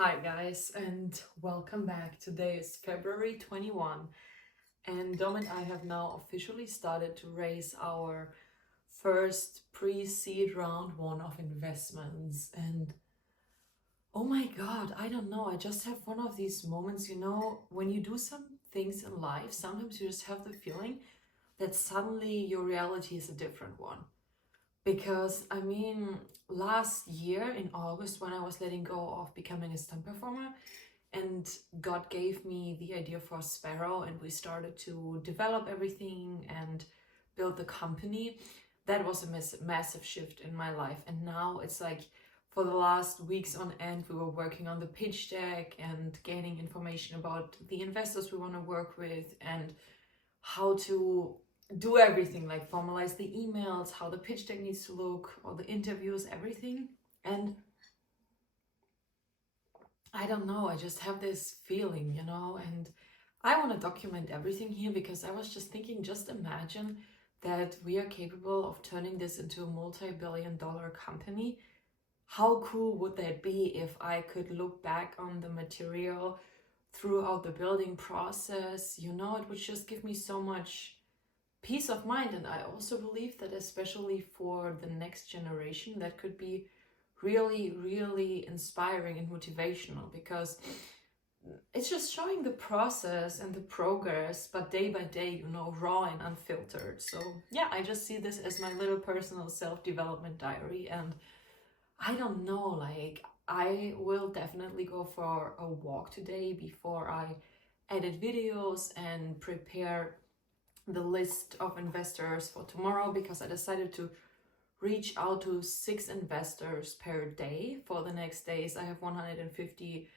Hi guys, and welcome back. Today is February 21, and Dom and I have now officially started to raise our first pre-seed round one of investments. And oh my god, I don't know, I just have one of these moments, when you do some things in life, sometimes you just have the feeling that suddenly your reality is a different one. Because last year in August, when I was letting go of becoming a stunt performer, and God gave me the idea for Sparrow, and we started to develop everything and build the company. That was a massive shift in my life. And now it's like for the last weeks on end, we were working on the pitch deck and gaining information about the investors we want to work with and how to do everything, like formalize the emails, how the pitch deck needs to look, all the interviews, everything. And I don't know, I just have this feeling, and I want to document everything here because I was just thinking, just imagine that we are capable of turning this into a multi-billion-dollar company. How cool would that be if I could look back on the material throughout the building process? It would just give me so much peace of mind. And I also believe that especially for the next generation, that could be really, really inspiring and motivational, because it's just showing the process and the progress, but day by day, raw and unfiltered. So yeah, I just see this as my little personal self-development diary. And I don't know, like, I will definitely go for a walk today before I edit videos and prepare the list of investors for tomorrow, because I decided to reach out to 6 investors per day for the next days. I have 150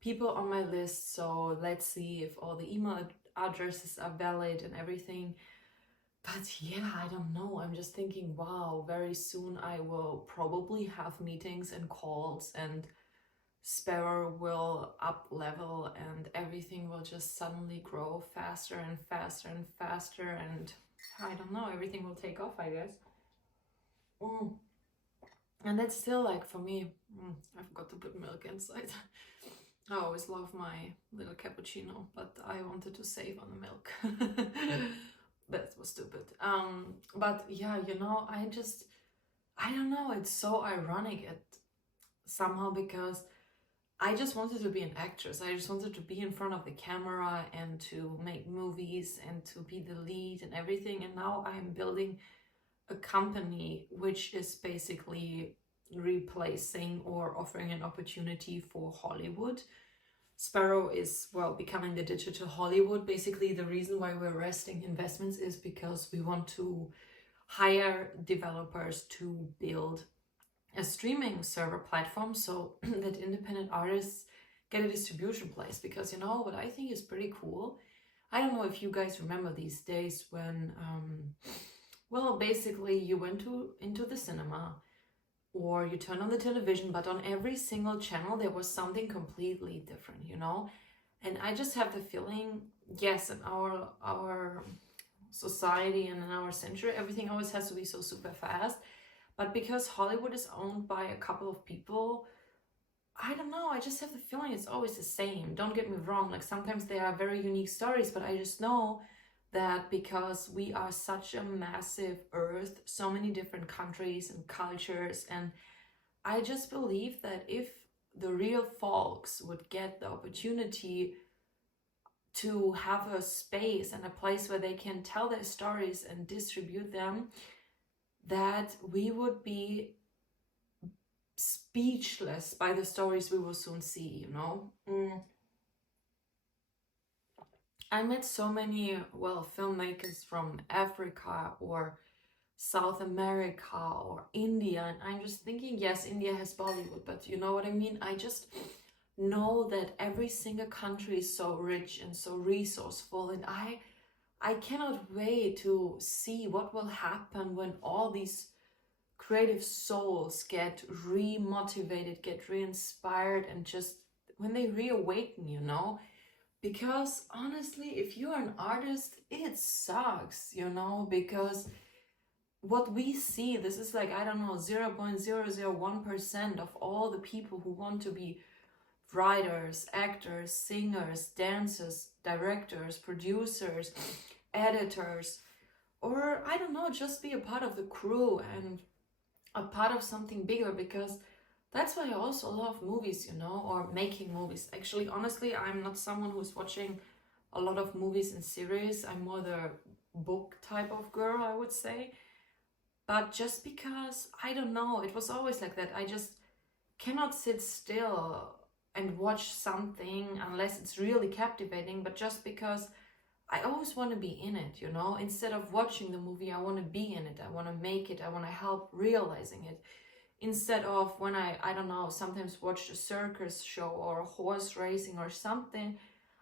people on my list, so let's see if all the email addresses are valid and everything. But yeah, I don't know. I'm just thinking, wow, very soon I will probably have meetings and calls, and Sparrow will up level, and everything will just suddenly grow faster and faster and faster, and I don't know, everything will take off, I guess. And that's still, like, for me, I forgot to put milk inside. I always love my little cappuccino, but I wanted to save on the milk. That was stupid. But yeah, I don't know, it's so ironic somehow, because I just wanted to be an actress. I just wanted to be in front of the camera and to make movies and to be the lead and everything. And now I'm building a company which is basically replacing or offering an opportunity for Hollywood. Sparrow is, well, becoming the digital Hollywood. Basically, the reason why we're resting investments is because we want to hire developers to build a streaming server platform so that independent artists get a distribution place. Because what I think is pretty cool, I don't know if you guys remember these days when well, basically you went into the cinema or you turn on the television, but on every single channel there was something completely different, and I just have the feeling, yes, in our society and in our century, everything always has to be so super fast. But because Hollywood is owned by a couple of people, I don't know, I just have the feeling it's always the same. Don't get me wrong, like sometimes there are very unique stories, but I just know that because we are such a massive earth, so many different countries and cultures, and I just believe that if the real folks would get the opportunity to have a space and a place where they can tell their stories and distribute them, that we would be speechless by the stories we will soon see, I met so many, well, filmmakers from Africa or South America or India, and I'm just thinking, yes, India has Bollywood, but you know what I mean? I just know that every single country is so rich and so resourceful, and I cannot wait to see what will happen when all these creative souls get re-motivated, get re-inspired, and just when they reawaken, because honestly, if you're an artist, it sucks, because what we see, this is like, I don't know, 0.001% of all the people who want to be writers, actors, singers, dancers, directors, producers, editors, or I don't know, just be a part of the crew and a part of something bigger, because that's why I also love movies, you know, or making movies. Actually, honestly, I'm not someone who's watching a lot of movies and series. I'm more the book type of girl, I would say. But just because, I don't know, it was always like that. I just cannot sit still and watch something unless it's really captivating, but just because I always want to be in it, you know? Instead of watching the movie, I want to be in it. I want to make it. I want to help realizing it. Instead of when I don't know, sometimes watch a circus show or a horse racing or something,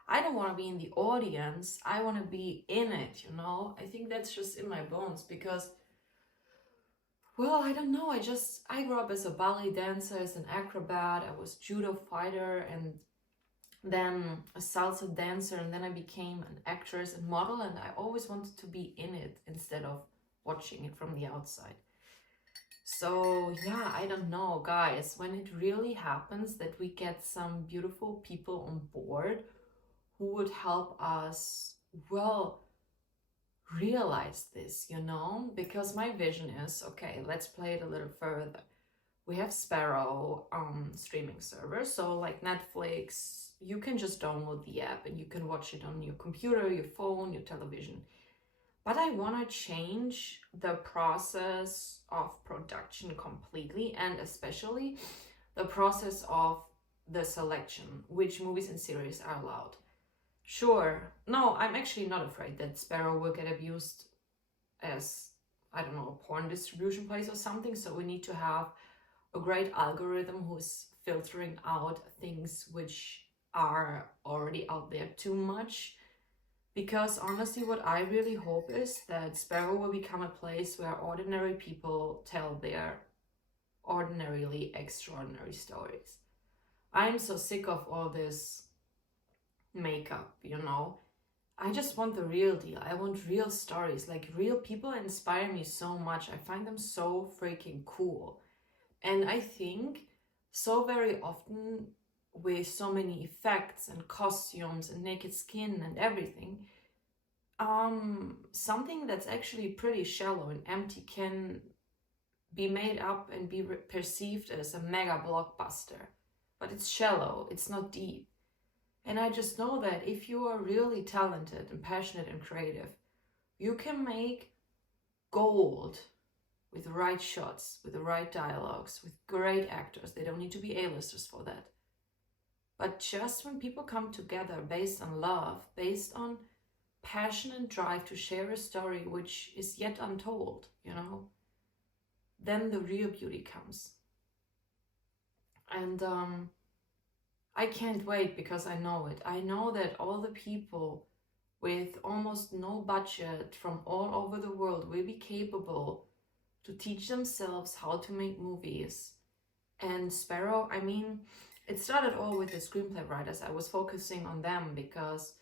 I don't want to be in the audience. I want to be in it, you know? I think that's just in my bones because, well, I don't know. I grew up as a ballet dancer, as an acrobat. I was judo fighter and then a salsa dancer, and then I became an actress and model, and I always wanted to be in it instead of watching it from the outside. So yeah, I don't know, guys, when it really happens that we get some beautiful people on board who would help us, well, realize this, you know, because my vision is, okay, let's play it a little further. We have Sparrow streaming servers, so like Netflix, you can just download the app and you can watch it on your computer, your phone, your television. But I want to change the process of production completely, and especially the process of the selection, which movies and series are allowed. Sure, no, I'm actually not afraid that Sparrow will get abused as, I don't know, a porn distribution place or something, so we need to have a great algorithm who's filtering out things which are already out there too much. Because honestly, what I really hope is that Sparrow will become a place where ordinary people tell their ordinarily extraordinary stories. I'm so sick of all this makeup, you know. I just want the real deal. I want real stories. Like, real people inspire me so much. I find them so freaking cool. And I think so very often with so many effects and costumes and naked skin and everything, something that's actually pretty shallow and empty can be made up and be perceived as a mega blockbuster. But it's shallow, it's not deep. And I just know that if you are really talented and passionate and creative, you can make gold with the right shots, with the right dialogues, with great actors. They don't need to be A-listers for that. But just when people come together based on love, based on passion and drive to share a story which is yet untold, you know, then the real beauty comes. And I can't wait because I know it. I know that all the people with almost no budget from all over the world will be capable to teach themselves how to make movies. And Sparrow, I mean, it started all with the screenplay writers. I was focusing on them because,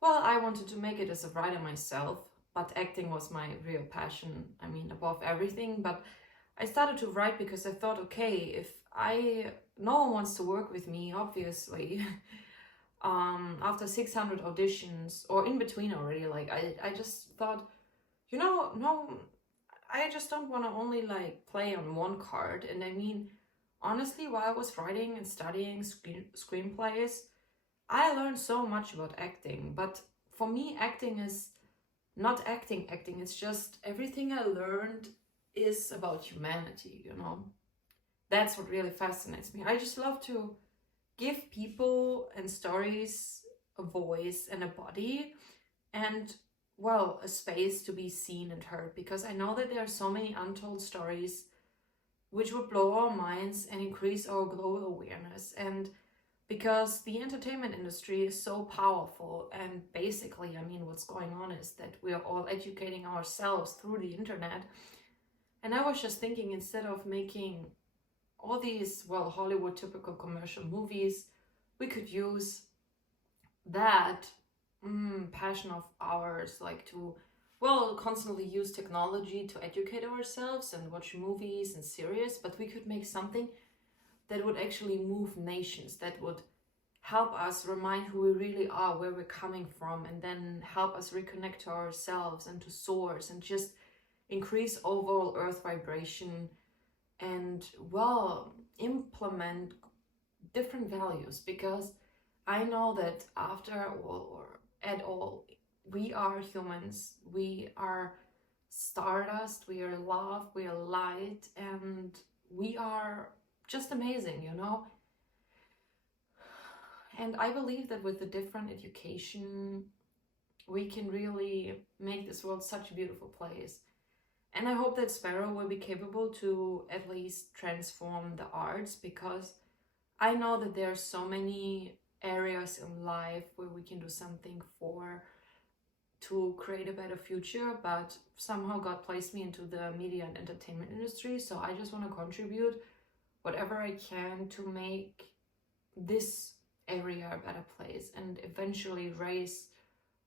well, I wanted to make it as a writer myself, but acting was my real passion, I mean, above everything. But I started to write because I thought, okay, if no one wants to work with me, obviously, after 600 auditions, or in between already, like, I just thought, you know, no, I just don't want to only, like, play on one card. And I mean, honestly, while I was writing and studying screenplays, I learned so much about acting. But for me, acting is not acting, it's just everything I learned is about humanity, you know? That's what really fascinates me. I just love to give people and stories a voice and a body and, well, a space to be seen and heard, because I know that there are so many untold stories which would blow our minds and increase our global awareness. And because the entertainment industry is so powerful, and basically, I mean, what's going on is that we are all educating ourselves through the internet. And I was just thinking, instead of making all these, well, Hollywood typical commercial movies, we could use that passion of ours, like to, well, constantly use technology to educate ourselves and watch movies and series, but we could make something that would actually move nations, that would help us remind who we really are, where we're coming from, and then help us reconnect to ourselves and to source, and just increase overall earth vibration, and well, implement different values. Because I know that after all, or at all, we are humans, we are stardust, we are love, we are light, and we are just amazing, you know. And I believe that with the different education, we can really make this world such a beautiful place. And I hope that Sparrow will be capable to at least transform the arts, because I know that there are so many areas in life where we can do something to create a better future, but somehow God placed me into the media and entertainment industry. So I just want to contribute whatever I can to make this area a better place, and eventually raise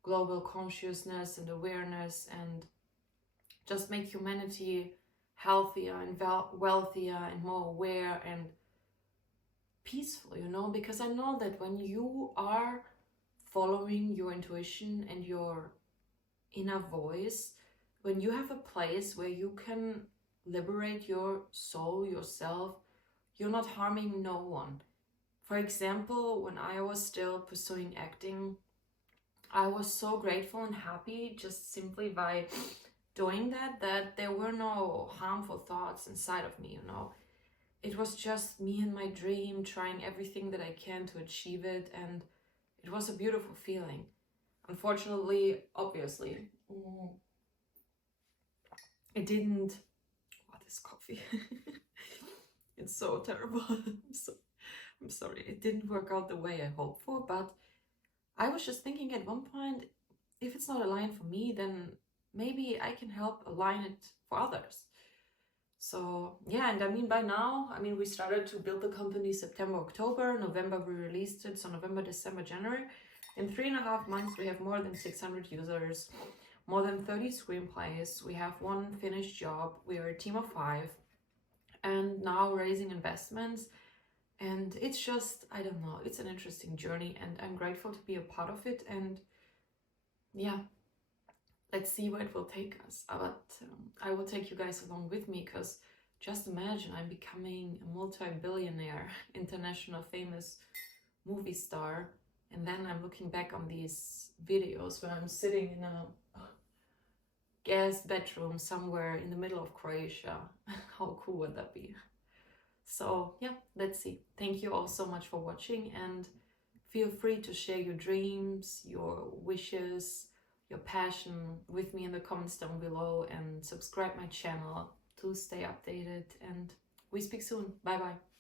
global consciousness and awareness, and just make humanity healthier and wealthier and more aware and peaceful, you know. Because I know that when you are following your intuition and your inner voice, when you have a place where you can liberate your soul, yourself, you're not harming no one. For example, when I was still pursuing acting, I was so grateful and happy just simply by doing that there were no harmful thoughts inside of me, you know. It was just me and my dream, trying everything that I can to achieve it, and it was a beautiful feeling. Unfortunately, obviously, it didn't... What is coffee? It's so terrible. I'm sorry. It didn't work out the way I hoped for, but I was just thinking at one point, if it's not aligned for me, then maybe I can help align it for others. So yeah, and I mean, by now, I mean, we started to build the company September, October, November we released it, so November, December, January. In 3.5 months, we have more than 600 users, more than 30 screenplays, we have one finished job, we are a team of 5, and now raising investments. And it's just, I don't know, it's an interesting journey, and I'm grateful to be a part of it. And yeah, let's see where it will take us. But I will take you guys along with me, because just imagine I'm becoming a multi-billionaire, international famous movie star, and then I'm looking back on these videos where I'm sitting in a guest bedroom somewhere in the middle of Croatia. How cool would that be? So yeah, let's see. Thank you all so much for watching, and feel free to share your dreams, your wishes, your passion with me in the comments down below, and subscribe my channel to stay updated, and we speak soon. Bye bye.